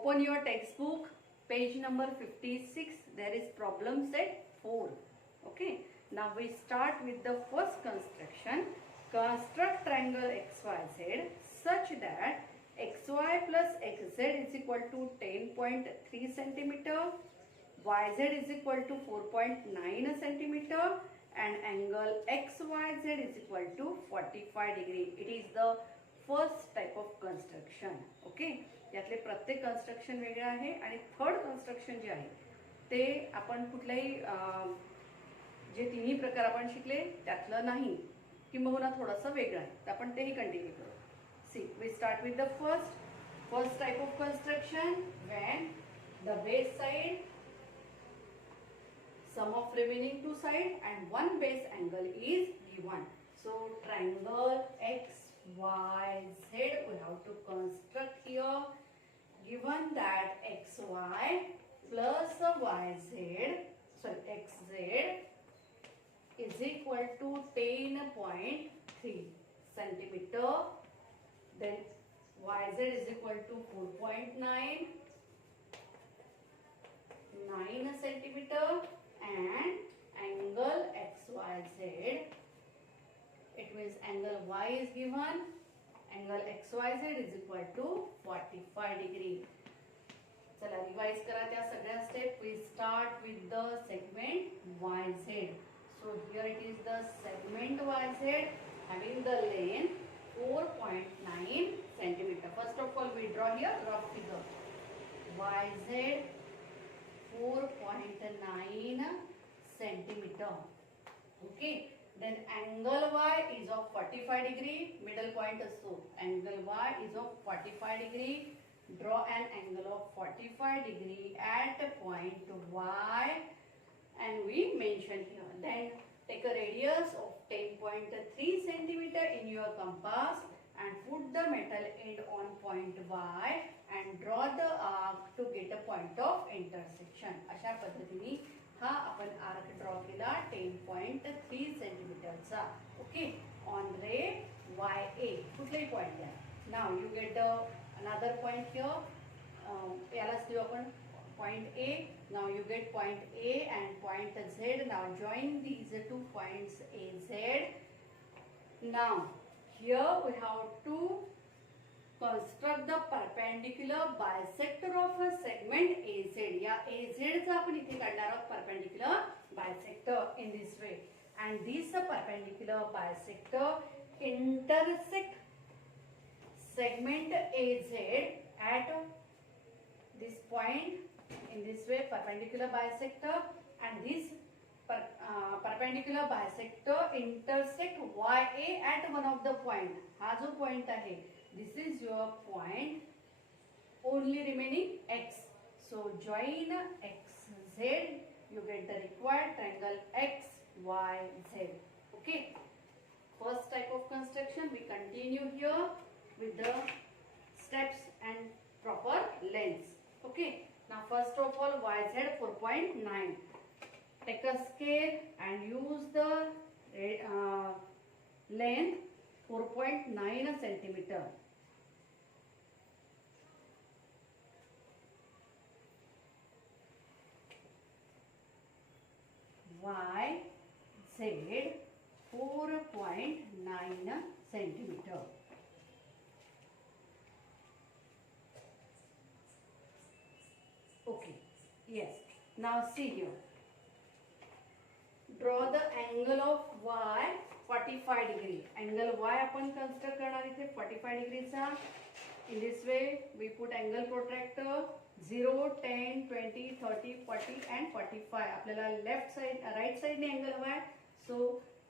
open your textbook, page number 56. There is problem set 4. Okay. Now we start with the first construction. Construct triangle XYZ such that XY plus XZ is equal to 10.3 centimeter, YZ is equal to 4.9 centimeter, and angle XYZ is equal to 45 degree. It is the first type of construction. Okay, यातले प्रत्येक construction वेगळं आहे आणि third construction जे आहे ते आपण कुठल्याही जे तिन्ही प्रकार आपण शिकले त्यातलं नाही, किंबहुना थोडंसं वेगळं आहे, तर आपण तेही कंटिन्यू करू. See, we start with the first type of construction when the base side sum of remaining two side and one base angle is given. So triangle XYZ we have to construct here. Given that XY plus XZ is equal to 10.3 centimeter, then YZ is equal to 4.9 centimeter, and angle XYZ, it means angle Y is given, angle XYZ is equal to 45 degree. चला revise करा त्या सगळ्या step. We start with the segment YZ. So here it is the segment YZ having the length 4.9 centimeter. First of all we draw here rough figure. YZ 4.9 centimeter. Okay, then angle Y is of 45 degree. Middle point is so angle Y is of 45 degree. Draw an angle of 45 degree at point Y, and we mention here. Then take a radius of 10.3 centimeter in your compass and put the metal end on point Y and draw the arc to get a point of intersection. अशा पद्धतीने हा आपण arc draw केला 10.3 सेंटीमीटरचा. Okay, on रे YA कुठलाही point द्या. Now you get the another point here. यालाच देऊ आपण point A. Now you get point A and point Z. Now join these two points AZ. Now here we have to construct the perpendicular bisector of a segment AZ. या AZ चा आपण इथे काढणार आहोत perpendicular bisector in this way, and this perpendicular bisector intersect segment AZ at this point in this way, perpendicular bisector, and this perpendicular bisector intersect YA at one of the point. हा जो point आहे, this is your point, only remaining X. So join XZ, you get the required triangle XYZ. Okay, first type of construction. We continue here with the steps and proper lengths. Okay, now first of all YZ 4.9. Take a scale and use the length 4.9 centimeter. YZ 4.9 centimeter. Okay, yes. Now see here. Draw the angle of Y 45 degree. Angle Y आपण construct करणार इथे 45 degree चा. In this way we put angle protractor 0, 10, 20, 30, 40 and 45. आपल्याला left side, right side ने angle हवा आहे. So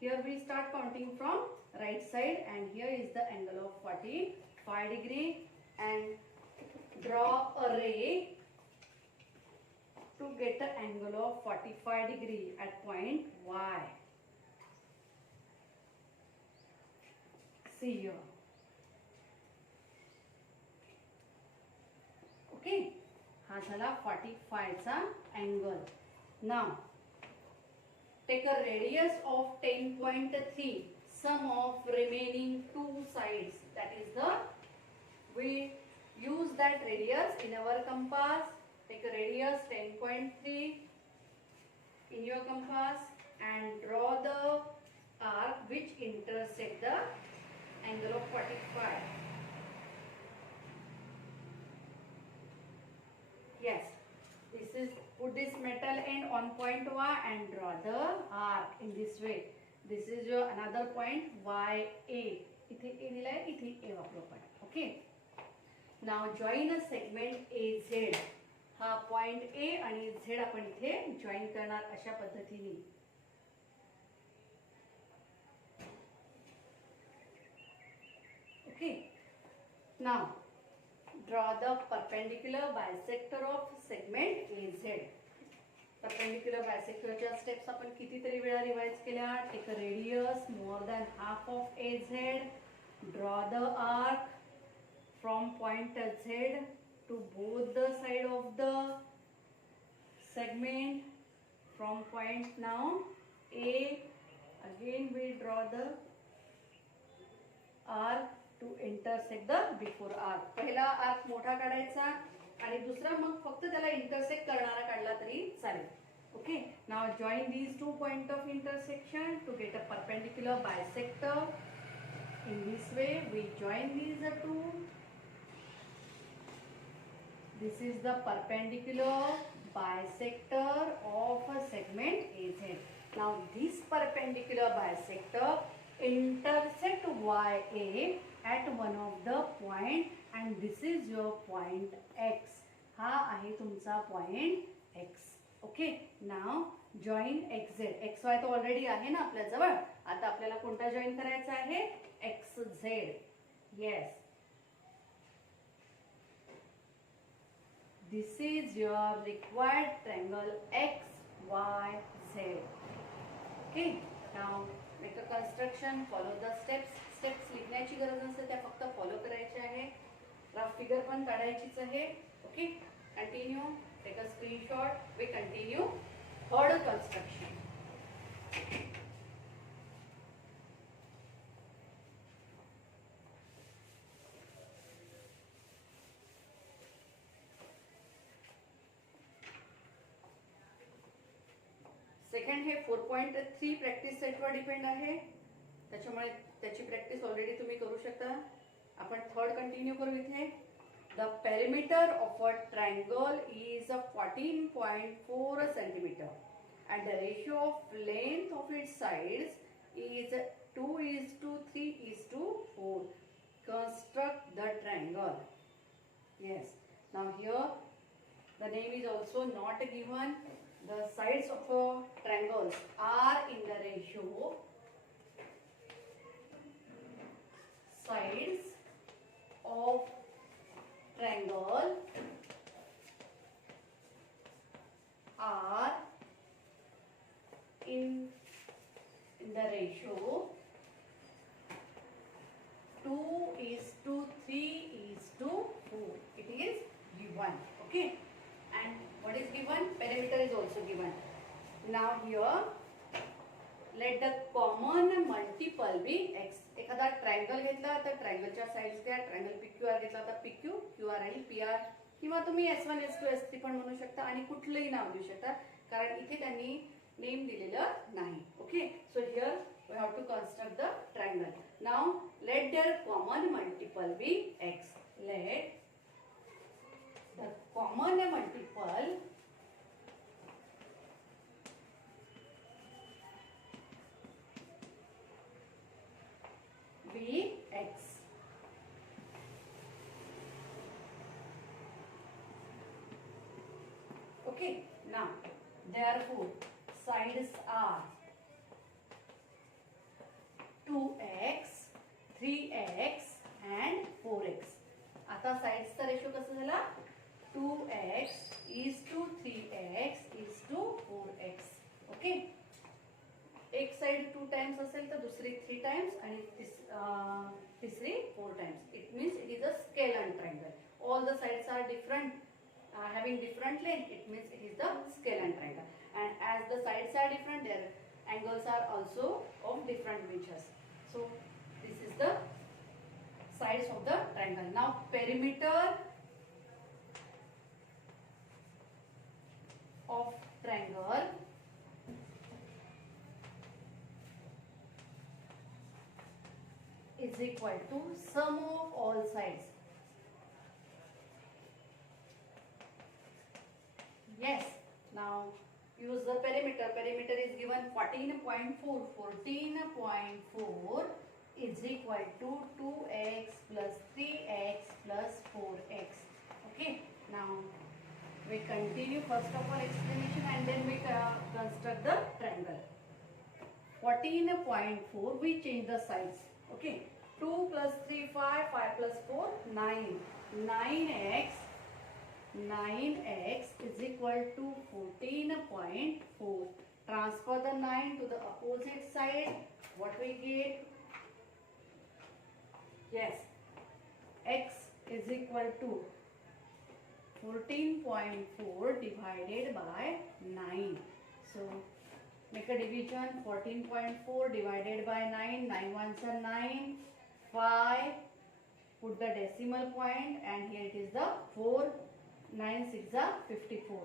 here we start counting from right side, and here is the angle of 45 degree, and draw a ray to get the angle of 45 degree at point Y. See here. Okay, हा झाला 45 चा angle. Now take a radius of 10.3, sum of remaining two sides, that is the we use that radius in our compass. Take a radius 10.3 in your compass and draw the arc which intersect the angle of 45. Yes, this is, put this metal end on point Y and draw the arc in this way. This is your another point YA. इथे A दिलाय, इथे A वापरू आपण. Okay. Now join a segment AZ. हा point A आणि Z आपण इथे join करणार अशा पद्धतीने. Okay. Now draw the perpendicular bisector of segment AZ. Perpendicular bisector च्या स्टेप्स आपण कितीतरी वेळा रिवाइज केल्या. Take a radius more than half of AZ. Draw the arc from point Z to both the side of the segment. From point now A, again we draw the arc to intersect the before arc. पहिला arc मोठा काढायचा आणि दुसरा मग फक्त त्याला intersect करणारा काढला तरी चालेल. Okay, now join these two points of intersection to get a perpendicular bisector. In this way we join these two. This is the perpendicular bisector of a segment AZ. Now this perpendicular bisector intersect YA at one of the point and this is your point X. हा आहे तुमचा point X. Okay, now join XZ. XY तो already आहे ना आपल्या जवळ. आता आपल्याला कोणता जॉईन करायचा आहे? XZ. Yes. This is your required triangle XYZ. Okay, now make a construction, follow the steps. Steps लिखण्याची गरज नसते, त्या फक्त फॉलो करायचे आहे. रफ फिगर पण काढायचीच आहे. Okay, continue, take a screenshot. We continue third construction. Second हे 4.3 प्रॅक्टिस सेटवर डिपेंड आहे, त्याच्यामुळे त्याची प्रॅक्टिस ऑलरेडी तुम्ही करू शकता. आपण थर्ड कंटिन्यू करू. इथे the perimeter of a triangle is 14.4 centimeter and the ratio of length of its sides is 2:3:4. Construct the triangle. Yes, now here the name is also not given. The sides of a triangles are in the ratio sides of triangle are in the ratio 2:3:4. It is given. Okay, and what is given? Perimeter is also given. Now here let the common multiple be x. एखादा triangle घेतला तर ट्रायंगलच्या sides द्या. Triangle PQR घेतला तर PQ, QR आणि PR किंवा तुम्ही S1 S2 S3 पण म्हणू शकता आणि कुठलंही नाव देऊ शकता कारण इथे त्यांनी नेम दिलेलं नाही. Okay, so here we have to construct the triangle. Now let their common multiple be x. Let the common multiple be x. Okay, now therefore sides are 2x, 3x and 4x. आता साइड्सचा ratio कसा झाला? 2x is to 3x is to 4x. Okay, एक side 2 times असेल तर दुसरी 3 times आणि तिसरी 4 times. It means it is a scalene triangle. All the sides are different, having different length. It means it is the scalar triangle. And as the sides are different, their angles are also of different measures. So this is the sides of the triangle. Now perimeter of triangle is equal to sum of all sides. Yes. Now use the perimeter. Perimeter is given 14.4. 14.4 is equal to 2x plus 3x plus 4x. Okay. Now we continue first of all explanation and then we construct the triangle. 14.4 we change the sides. Okay. 2 plus 3 5, 5 plus 4 9. 9x is equal to 14.4. Transfer the 9 to the opposite side. What we get? Yes, x is equal to 14.4 divided by 9. So make a division. 14.4 divided by 9. 9 ones are 9. 5. Put the decimal point and here it is the 4. 9 6 are 54.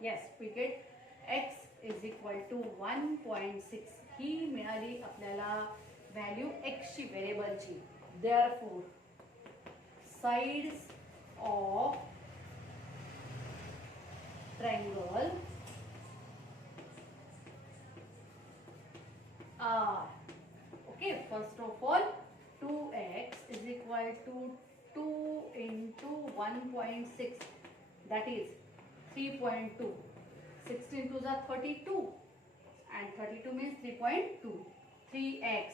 Yes, we get x is equal to 1.6. ही मिळाली आपल्याला value x ची व्हेरिएबलची. Therefore sides of triangle are, okay, first of all 2x is equal to 2 into 1.6, that is 3.2. 16 2s are 32 and 32 means 3.2. 3x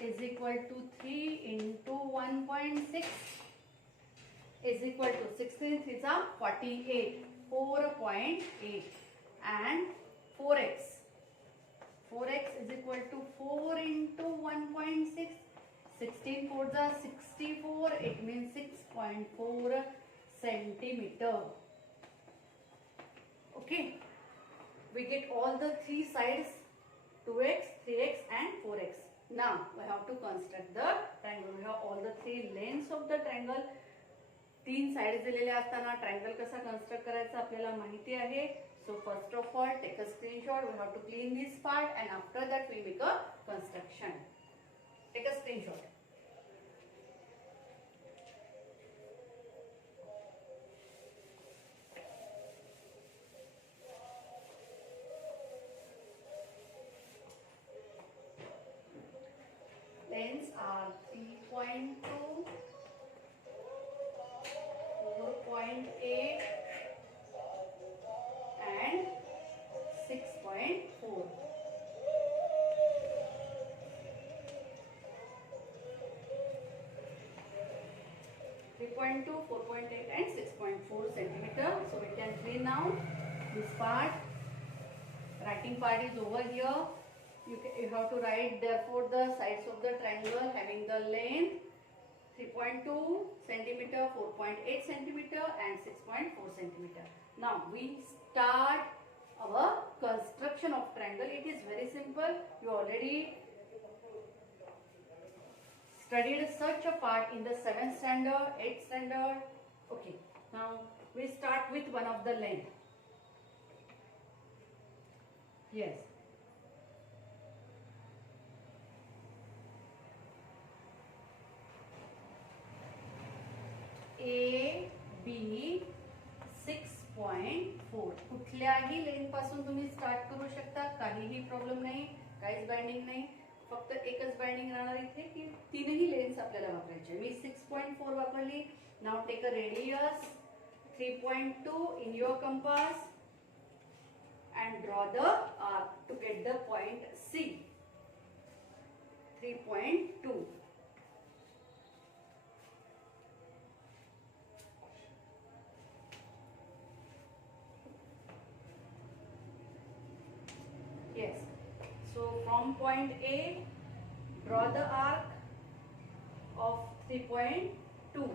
is equal to 3 into 1.6 is equal to 16 3s are 48. 4.8 and 4x. 4x is equal to 4 into 1.6. 16 4s are 64. It means 6.4 centimeter. Okay. We get all the three sides, 2x, 3x and 4x. Now we have to construct the triangle. We have all the three lengths of the triangle. 3 sides दिलेल्या असताना triangle कसा construct करायचा आपल्याला माहिती आहे. So first of all take a screenshot. We have to clean this part and after that we make a construction. Take a screenshot. Lengths are 3.2, 4.8 and 6.4. .2, 4.8 and 6.4 centimeter. So we can clean now this part. Writing part is over here. You have to write therefore the sides of the triangle having the length 3.2 centimeter, 4.8 centimeter and 6.4 centimeter. Now we start our construction of triangle. It is very simple. You already studied such a part in the 7th standard, 8th standard. Okay. Now we start with one of the length. Yes. A, B, 6.4. कुठल्याही length पासून तुम्ही start करू शकता. काहीही problem नाही, काहीच binding नाही. फक्त एकच बाइंडिंग राहणार इथे की तीनही लेन्स आपल्याला वापरायचे. मी 6.4 वापरली. Now take a radius 3.2 in your compass and draw the arc to get the point C. 3.2. Yes. So from point A, draw the arc of 3.2.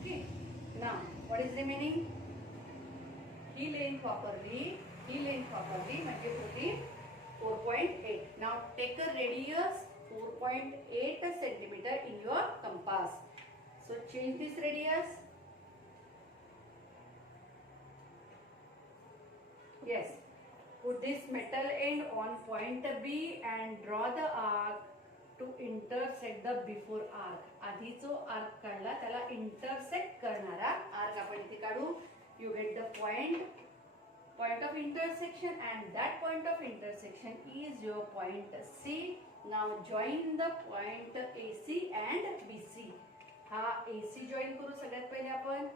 Okay. Now, what is remaining? He length वापरली म्हणजे होती 4.8. Now take a radius 4.8 centimeter in your compass. So change this radius Yes. Put this metal end on point B and draw the arc to intersect the before arc. आधी जो arc काढला त्याला intersect करणारा arc आपण इथे काढू. You get the point of intersection, and that point of intersection is your point C. Now join the point AC and BC. हा AC join करू सगळ्यात पहिले आपण.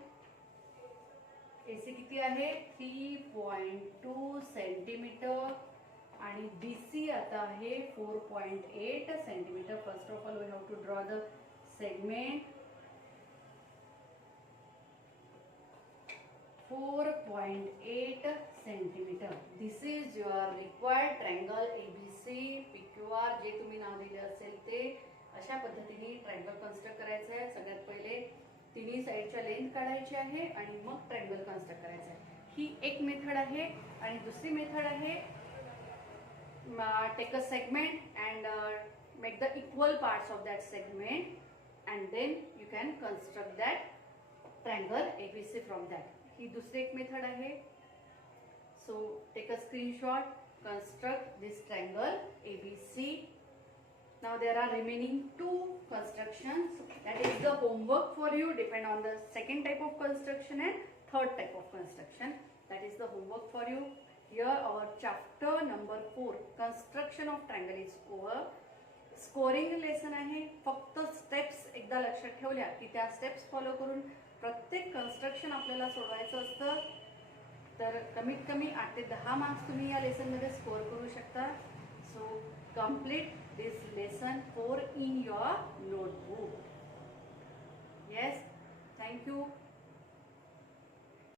AC किती आहे 3.2 सेंटीमीटर आणि BC आता आहे 4.8 centimetre. First of all we have to draw the segment. 4.8 centimetre. This is your required triangle ABC PQR. जे तुम्ही नाव दिले असेल ते अशा पद्धतीने ट्रायंगल कन्स्ट्रक्ट करायचं आहे. सगळ्यात पहिले तिन्ही साईडच्या लेंथ काढायची आहे आणि मग ट्रायंगल कन्स्ट्रक्ट करायचं आहे. ही एक मेथड आहे. आणि दुसरी मेथड आहे take a segment and make the equal parts of that segment and then you can construct that triangle ABC from that. ही दुसरी एक मेथड आहे. So take a screenshot, construct this triangle ABC. Now there are remaining two constructions. That is the homework for you. Depend on the second type of construction and third type of construction. That is the homework for you. Here our chapter number 4 construction of triangle is over. Scoring lesson आहे. फक्त steps एकदा लक्षात ठेवल्या की त्या steps follow करून प्रत्येक construction आपल्याला सोडवायचं असतं. तर कमीत कमी 8 ते 10 मार्क्स तुम्ही या लेसनमध्ये स्कोर करू शकता. So complete this lesson 4 in your notebook. Yes, thank you.